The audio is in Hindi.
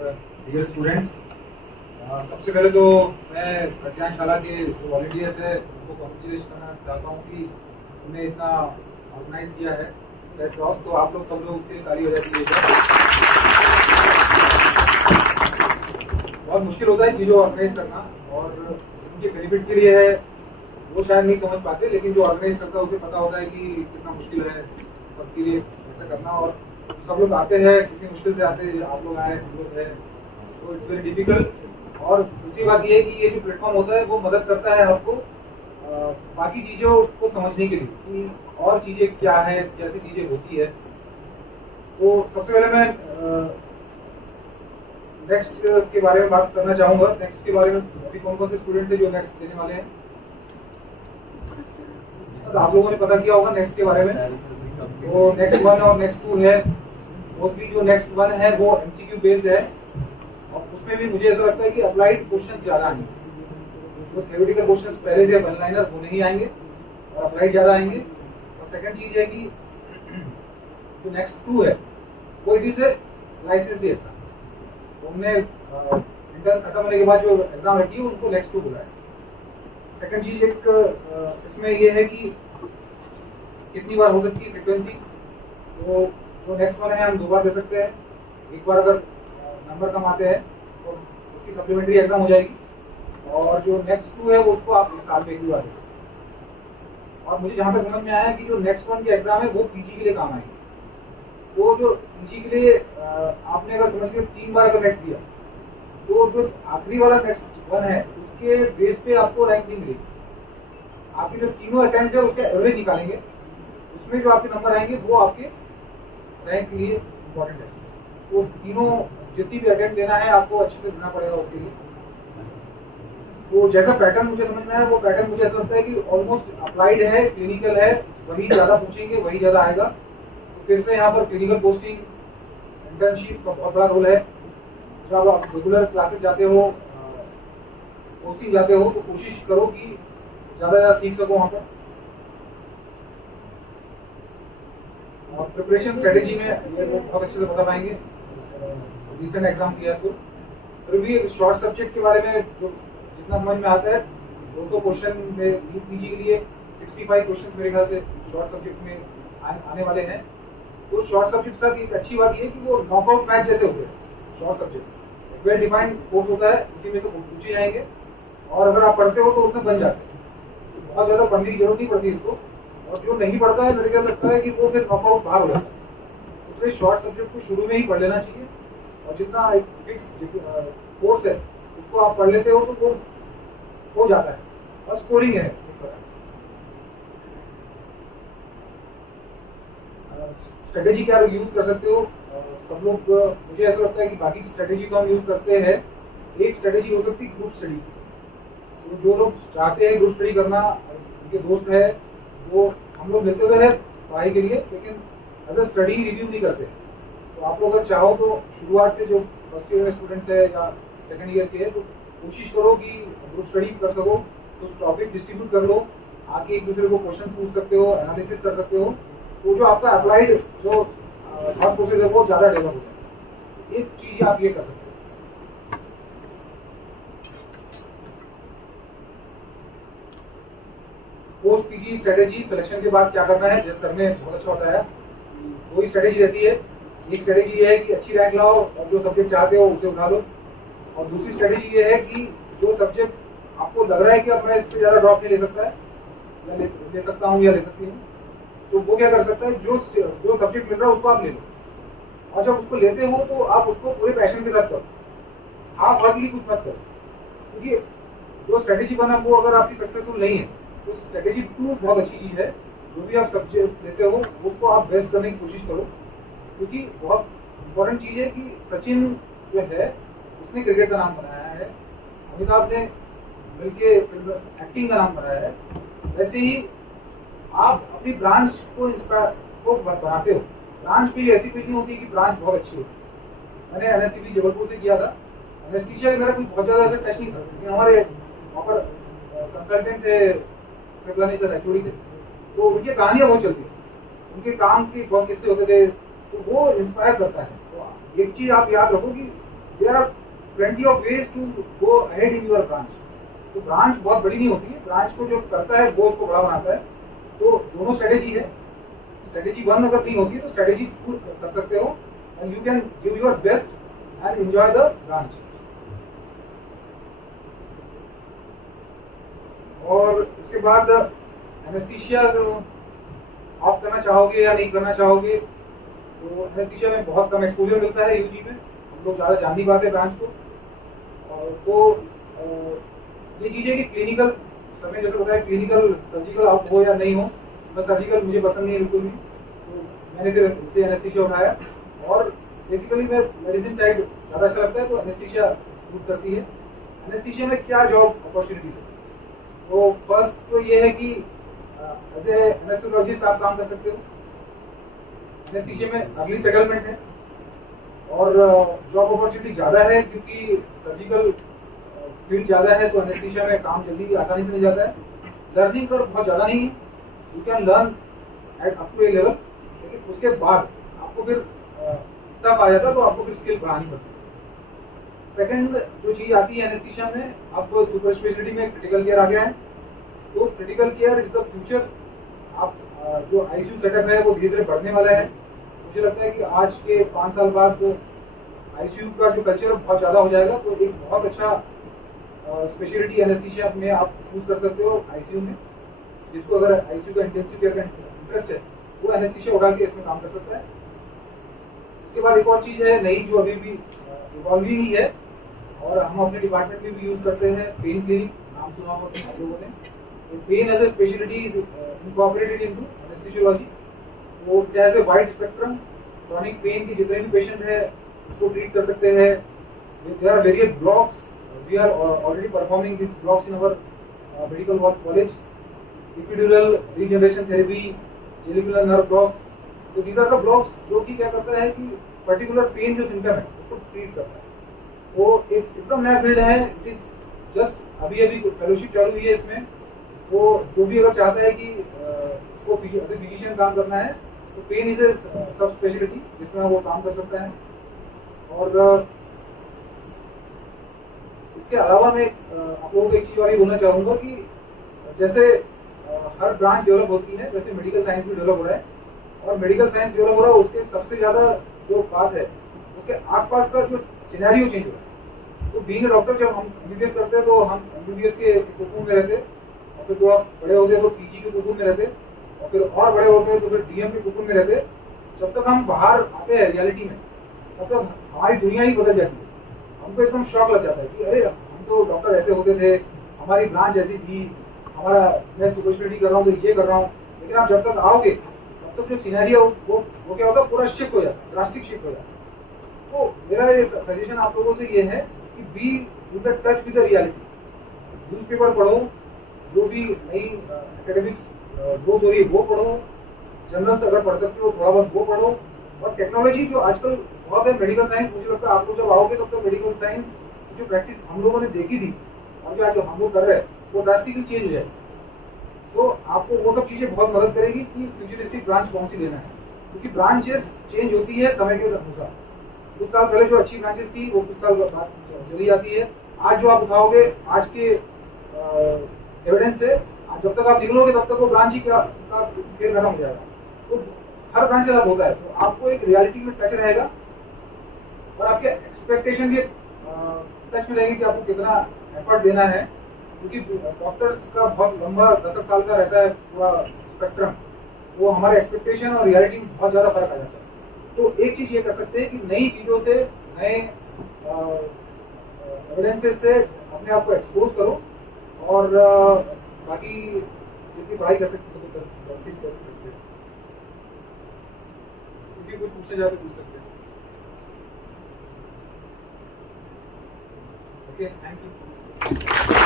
डियर स्टूडेंट्स, सबसे पहले तो मैं प्रज्ञानशाला के जो वॉलंटियर्स है उनको कॉन्ग्रेचुलेट करना चाहता हूँ कि उन्हें इतना ऑर्गेनाइज किया है सेट ड्रॉप। तो आप लोग सब लोग उसके लिए ताली हो जाती है। बहुत मुश्किल होता है चीज़ों ऑर्गेनाइज करना, और उनके बेनिफिट के लिए है वो शायद नहीं समझ पाते, लेकिन जो ऑर्गेनाइज करता है उसे पता होता है कि कितना मुश्किल है सबके लिए ऐसा करना। और सब लोग आते हैं, कितनी मुश्किल से आते हैं, आप लोग आए, हम लोग हैं, तो इट्स वेरी डिफिकल्ट। और दूसरी बात ये है कि ये जो प्लेटफॉर्म होता है वो मदद करता है आपको बाकी चीज़ों को समझने के लिए कि और चीज़ें क्या है, कैसी चीज़ें होती है। तो सबसे पहले मैं नेक्स्ट के बारे में बात करना चाहूँगा। नेक्स्ट के बारे में अभी कौन कौन से स्टूडेंट्स हैं जो नेक्स्ट देने वाले हैं? तो आप लोगों ने पता किया होगा नेक्स्ट के बारे में। तो नेक्स्ट 1 और नेक्स्ट 2 है। मोस्टली जो नेक्स्ट 1 है वो एमसीक्यू बेस्ड है, और उसमें भी मुझे ऐसा लगता है कि अप्लाइड क्वेश्चन ज़्यादा आएंगे। जो थ्योरेटिकल क्वेश्चन पहले थे वन लाइनर वो नहीं आएंगे और अप्लाइड ज़्यादा आएंगे। और सेकंड चीज़ है कि जो नेक्स्ट 2 है वो इट इज़ ए लाइसेंसी एग्जाम। उनने इंटर खत्म होने के बाद जो एग्जाम रखी है उनको नेक्स्ट 2 बुलाया। सेकंड चीज़ एक इसमें ये है कि कितनी बार हो सकती है फ्रिक्वेंसी। तो जो नेक्स्ट 1 है हम 2 बार दे सकते हैं। एक बार अगर नंबर कम आते हैं तो उसकी सप्लीमेंट्री एग्जाम हो जाएगी, और जो नेक्स्ट 2 है वो उसको आप एक साल में एक बार दे सकते हैं। और मुझे जहाँ तक समझ में आया है कि जो नेक्स्ट 1 के एग्जाम है वो पीजी के लिए काम आएगी। तो जो पीजी के लिए आपने अगर समझ के 3 बार अगर नेक्स्ट दिया तो जो आखिरी वाला नेक्स्ट 1 है उसके बेस पे आपको रैंक नहीं मिलेगी। आपके जो तीनों अटेम्प्ट है उसके एवरेज निकालेंगे, उसमें जो आपके नंबर आएंगे वो आपके रैंक के लिए इम्पोर्टेंट है। तो तीनों जितनी भी अटेम्प्ट देना है आपको अच्छे से देना पड़ेगा उसके लिए। तो जैसा पैटर्न मुझे समझ में आया वो पैटर्न मुझे ऐसा लगता है कि ऑलमोस्ट अप्लाइड है, क्लिनिकल है, वही ज़्यादा पूछेंगे, वही ज़्यादा आएगा। तो फिर से यहाँ पर क्लिनिकल पोस्टिंग, इंटर्नशिप का बहुत बड़ा रोल है। जब आप रेगुलर क्लासेस जाते हो, पोस्टिंग जाते हो, तो कोशिश करो कि ज़्यादा से ज़्यादा सीख सको वहाँ पर। और प्रिपरेशन स्ट्रेटेजी में ये लोग बहुत अच्छे से बता पाएंगे, रिसेंट एग्जाम किया तो। फिर भी शॉर्ट सब्जेक्ट के बारे में जो जितना समझ में आता है 200 क्वेश्चन में पीजी के लिए 65 क्वेश्चन मेरे ख्याल से शॉर्ट सब्जेक्ट में आने वाले हैं। तो शॉर्ट सब्जेक्ट के साथ एक अच्छी बात ये है कि वो नॉकआउट मैच जैसे होते हैं। Short subject well defined course होता है, उसी में से पूछे जाएंगे, और अगर आप पढ़ते हो तो उसमें बन जाते हैं। तो बहुत ज़्यादा पढ़ने की जरूरत नहीं पड़ती इसको। और जो नहीं पढ़ता है मेरे ख्याल लगता है कि वो फिर नॉकआउट बाहर हो जाता है। इसलिए शॉर्ट सब्जेक्ट को शुरू में ही पढ़ लेना चाहिए, और जितना एक फिक्स कोर्स है उसको आप पढ़ लेते हो तो वो हो जाता है, और स्कोरिंग है एक प्रकार से। स्ट्रेटेजी क्या यूज कर सकते हो सब लोग? मुझे ऐसा लगता है कि बाकी स्ट्रेटेजी तो हम यूज करते हैं। एक स्ट्रेटेजी हो सकती है ग्रुप स्टडी। तो जो लोग चाहते हैं ग्रुप स्टडी करना, उनके दोस्त है, वो हम लोग लेते हुए हैं पढ़ाई के लिए, लेकिन एज अ स्टडी रिव्यू नहीं करते। तो आप लोग अगर चाहो तो शुरुआत से जो फर्स्ट ईयर में स्टूडेंट्स है या सेकंड ईयर के है, तो कोशिश करो कि ग्रुप स्टडी कर सको। तो टॉपिक डिस्ट्रीब्यूट कर लो, आके एक दूसरे को क्वेश्चन पूछ सकते हो, एनालिसिस कर सकते हो। तो जो आपका अप्लाइड जो थॉट प्रोसेस है वो ज़्यादा डेवलप हो जाए। एक चीज़ आप ये कर सकते हो। पोस्ट पीजी स्ट्रेटेजी सिलेक्शन के बाद क्या करना है, जैसे सर ने बहुत अच्छा बताया। दो ही स्ट्रेटेजी रहती है। एक स्ट्रेटेजी ये है कि अच्छी रैंक लाओ और जो सब्जेक्ट चाहते हो उसे उठा लो, और दूसरी स्ट्रेटेजी ये है कि जो सब्जेक्ट आपको लग रहा है कि अब मैं इससे ज़्यादा ड्रॉप नहीं ले सकता है, या ले सकता हूँ या ले सकती हूँ, तो वो क्या कर सकता है, जो सब्जेक्ट मिल रहा है उसको आप ले लो। और जब उसको लेते हो तो आप उसको पूरे पैशन के साथ करो, हाफ हार्टली कुछ मत करो। क्योंकि जो स्ट्रेटेजी बना वो अगर आपकी सक्सेसफुल नहीं है तो स्ट्रेटेजी 2 बहुत अच्छी चीज़ है। जो भी आप सब्जेक्ट लेते हो उसको आप बेस्ट करने की कोशिश करो, क्योंकि बहुत इंपॉर्टेंट चीज़ है कि सचिन जो है उसने क्रिकेट का नाम बनाया है, अमिताभ ने मिलके एक्टिंग का नाम बनाया है। वैसे ही आप अपनी ब्रांच को इंस्पायर को बनाते हो। ब्रांच भी ऐसी कोई नहीं होती कि ब्रांच बहुत अच्छी होती। मैंने एनएससीबी जबलपुर से किया था। एनेस्थीसिया मेरा कोई बहुत ज़्यादा ऐसा टच नहीं था, लेकिन हमारे वहाँ पर कंसल्टेंट थे, कृपलानी सर एचओडी थे, तो उनकी कहानियाँ बहुत चलती हैं, उनके काम के बहुत किस्से होते थे, तो वो इंस्पायर करता है। तो एक चीज़ आप याद रखो कि there are plenty of ways to go ahead in your branch. तो ब्रांच बहुत बड़ी नहीं होती है, ब्रांच को जो करता है वो उसको बड़ा बनाता है। तो दोनों स्ट्रेटेजी है, स्ट्रेटेजी 1 अगर नहीं होती है तो स्ट्रेटेजी 2 कर सकते हो, and you can give your best and enjoy the branch. और इसके बाद एनेस्थीसिया आप करना चाहोगे या नहीं करना चाहोगे, तो एनेस्थीसिया में बहुत कम एक्सपोजर मिलता है यूजी में, हम लोग ज़्यादा जान नहीं पाते ब्रांच को। और तो ये चीज़ है कि क्लिनिकल समय जैसे बताया, क्लिनिकल सर्जिकल आप हो या नहीं हो, बस सर्जिकल मुझे पसंद नहीं है बिल्कुल भी, तो मैंने फिर इससे एनेस्थीसिया उठाया। और बेसिकली मैं मेडिसिन साइड ज़्यादा अच्छा लगता है, तो एनेस्थीसिया सूट करती है। एनेस्थीसिया में क्या जॉब अपॉर्चुनिटीज है, तो फर्स्ट तो ये है कि एज ए एनेस्थेसियोलॉजिस्ट आप काम कर सकते हो। एनेस्थीसिया में अर्ली सेटलमेंट है और जॉब अपॉर्चुनिटी ज़्यादा है, क्योंकि सर्जिकल फील्ड ज़्यादा है, तो एनेस्थीसिया में काम जल्दी आसानी से मिल जाता है। लर्निंग कर्व बहुत ज़्यादा नहीं है, you can learn at up to a level, लेकिन उसके बाद आपको फिर टफ आ जाता है, तो आपको फिर स्किल बढ़ानी पड़ती है। सेकंड जो चीज़ आती है एनेस्थीसिया में, अब सुपर स्पेशलिटी में क्रिटिकल केयर आ गया है, तो critical care is the future. आप जो आईसीयू सेटअप है वो धीरे धीरे बढ़ने वाला है। मुझे लगता है कि आज के 5 साल बाद आईसीयू का जो कल्चर बहुत ज़्यादा हो जाएगा, तो एक बहुत अच्छा स्पेशलिटी एनेस्थीसिया में आप चूज कर सकते हो आईसीयू में। जिसको अगर आईसीयू का इंटेंसिव केयर का इंटरेस्ट है, वो एनेस्थीसिया उठा के इसमें काम कर सकता है। इसके बाद एक और चीज़ है नई, जो अभी भी इवॉल्विंग ही है, और हम अपने डिपार्टमेंट में भी यूज करते हैं, पेन क्लिनिक, नाम सुना होगा आप लोगों ने। Pain as a speciality is incorporated into anaesthesiology. वो as a wide spectrum chronic pain के जितने भी पेशेंट है उसको ट्रीट कर सकते हैं। There are various blocks, we are already performing this blocks in our medical work college. Epidural regeneration therapy, genicular nerve blocks, तो दीज आर द ब्लॉक्स जो कि क्या करता है कि पर्टिकुलर पेन जो सिम्टम है उसको ट्रीट करता है। वो एक एकदम नया फील्ड है, इट इज जस्ट अभी अभी फेलोशिप चालू हुई है इसमें। तो जो भी अगर चाहता है कि उसको एज ए फिजिशियन काम करना है, तो पेन इज ए सब स्पेशलिटी जिसमें वो काम कर सकता है। और इसके अलावा मैं आप लोगों को एक चीज़ और ये बोलना चाहूँगा कि जैसे हर ब्रांच डेवलप होती है, वैसे मेडिकल साइंस भी डेवलप हो रहा है। और मेडिकल साइंस डेवलप हो रहा है, उसके सबसे ज़्यादा जो बात है उसके आसपास का जो सिनेरियो चेंज हो रहा है। तो बीइंग ए डॉक्टर जब हम एमबीबीएस करते हैं, तो हम एमबीबीएस के कुकुम में रहते, और फिर थोड़ा बड़े होते तो पीजी के कुकुम में रहते, और फिर और बड़े होते तो फिर डीएम के कुकुम में रहते। जब तक हम बाहर आते हैं रियलिटी में, तब तक हमारी दुनिया ही बदल जाती है। हमको एकदम शॉक लग जाता है कि अरे हम तो डॉक्टर ऐसे होते थे, हमारी ब्रांच ऐसी थी, हमारा मैं सुपर स्पेशलिटी कर रहा हूँ तो ये कर रहा हूँ। लेकिन आप जब तक आओगे तब तक जो सिनेरियो वो क्या होता है, पूरा शिफ्ट हो जाता है, ड्रास्टिक शिफ्ट हो जाता है। तो मेरा ये सजेशन आप लोगों से ये है कि be with the touch with the reality. Newspaper पढ़ो, जो भी नई एकेडमिक्स ग्रोथ हो रही है वो पढ़ो, जर्नल्स अगर पढ़ सकते हो थोड़ा बहुत वो पढ़ो। और टेक्नोलॉजी जो आजकल बहुत है, मेडिकल साइंस, मुझे लगता है आप लोग जब आओगे तब तो मेडिकल साइंस जो प्रैक्टिस हम लोगों ने देखी थी और जो आज हम लोग कर रहे हैं वो ड्रास्टिकली चेंज हो जाए। तो आपको वो सब चीज़ें बहुत मदद करेगी कि फ्यूचरिस्टिक ब्रांच कौन सी लेना है, क्योंकि ब्रांचेस चेंज होती है समय के अनुसार। कुछ साल पहले जो अच्छी ब्रांचेस थी वो कुछ साल बाद चली जाती है। आज जो आप उठाओगे आज के एविडेंस से, जब तक आप निकलोगे तब तक वो ब्रांच ही का खेल खत्म हो जाएगा। तो हर ब्रांच के साथ होता है, तो आपको एक रियलिटी में टच रहेगा और आपके एक्सपेक्टेशन भी टच में रहेगी कि आपको कितना एफर्ट देना है, क्योंकि डॉक्टर्स का बहुत लंबा 10 साल का रहता है पूरा स्पेक्ट्रम। वो हमारे एक्सपेक्टेशन और रियलिटी में बहुत ज़्यादा फर्क आ जाता है। तो एक चीज़ ये कर सकते हैं कि नई चीज़ों से, नए एविडेंसेस से अपने आप को एक्सपोज करो, और बाकी जितनी पढ़ाई कर सकते हो तो कर सकते हैं। किसी को पूछने जाकर पूछ सकते हैं। Okay, thank you.